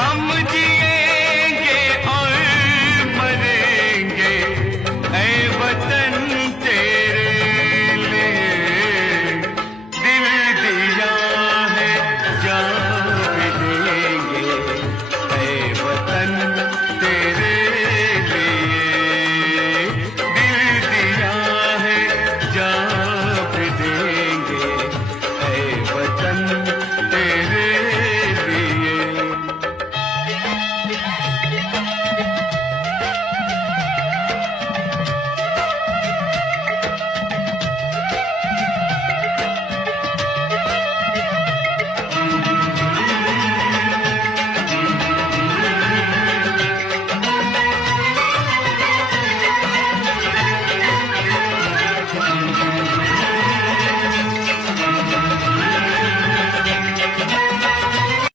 हम जिएंगे और मरेंगे ऐ वतन तेरे लिए। दिल दिया है जान भी देंगे ऐ वतन तेरे लिए। दिल दिया है जान भी देंगे ऐ वतन तेरे लिए।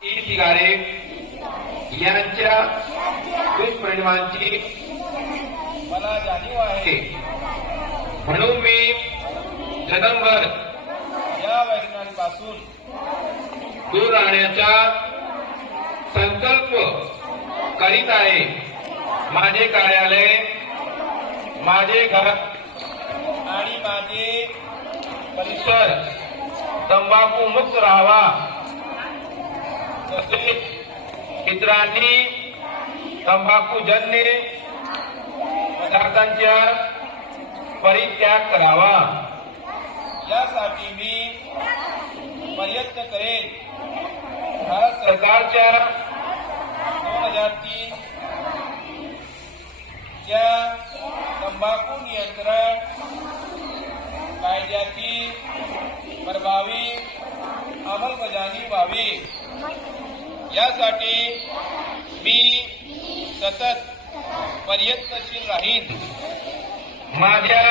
ई सिगारेट यांच्या दुष्परिणामांची मला जाणीव आहे, म्हणून मी जन्मभर या व्यसनांपासून दूर राहण्याचा संकल्प करीत आहे. माझे कार्यालय, माझे घर आणि माझे परिसर तंबाखू मुक्त राहावा, तसेच इतरांनी तंबाखूजन्य पदार्थांचा परित्याग करावा, यासाठी मी प्रयत्न करेन. भारत सरकारच्या 2003 च्या तंबाखू नियंत्रण कायद्याची प्रभावी अंमलबजावणी व्हावी, यासाठी मी सतत प्रयत्नशील राहीन. माझ्या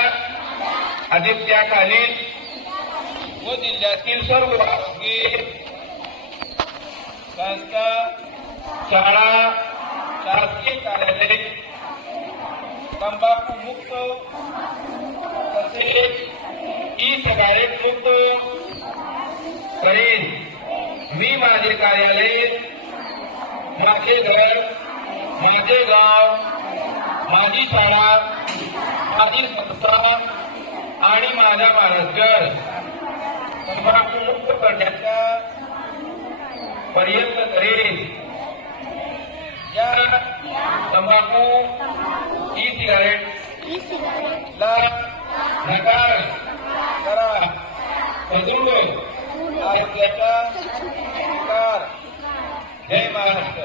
अधिपत्याखालील व जिल्ह्यातील सर्व आरोग्य संस्था, शाळा, शासकीय कार्यालय तंबाखू मुक्त तसेच ई सिगारेट मुक्त करेन. मी माझे कार्यालय, माझे घर, माझे गाव, माझी शाळा, माझी संस्था आणि माझा महाराष्ट्र तंबाखू मुक्त करण्याचा प्रयत्न करेन. या तंबाखू ई सिगारेटला नकार करा. आरोग्याचा स्वीकार. जय महाराष्ट्र.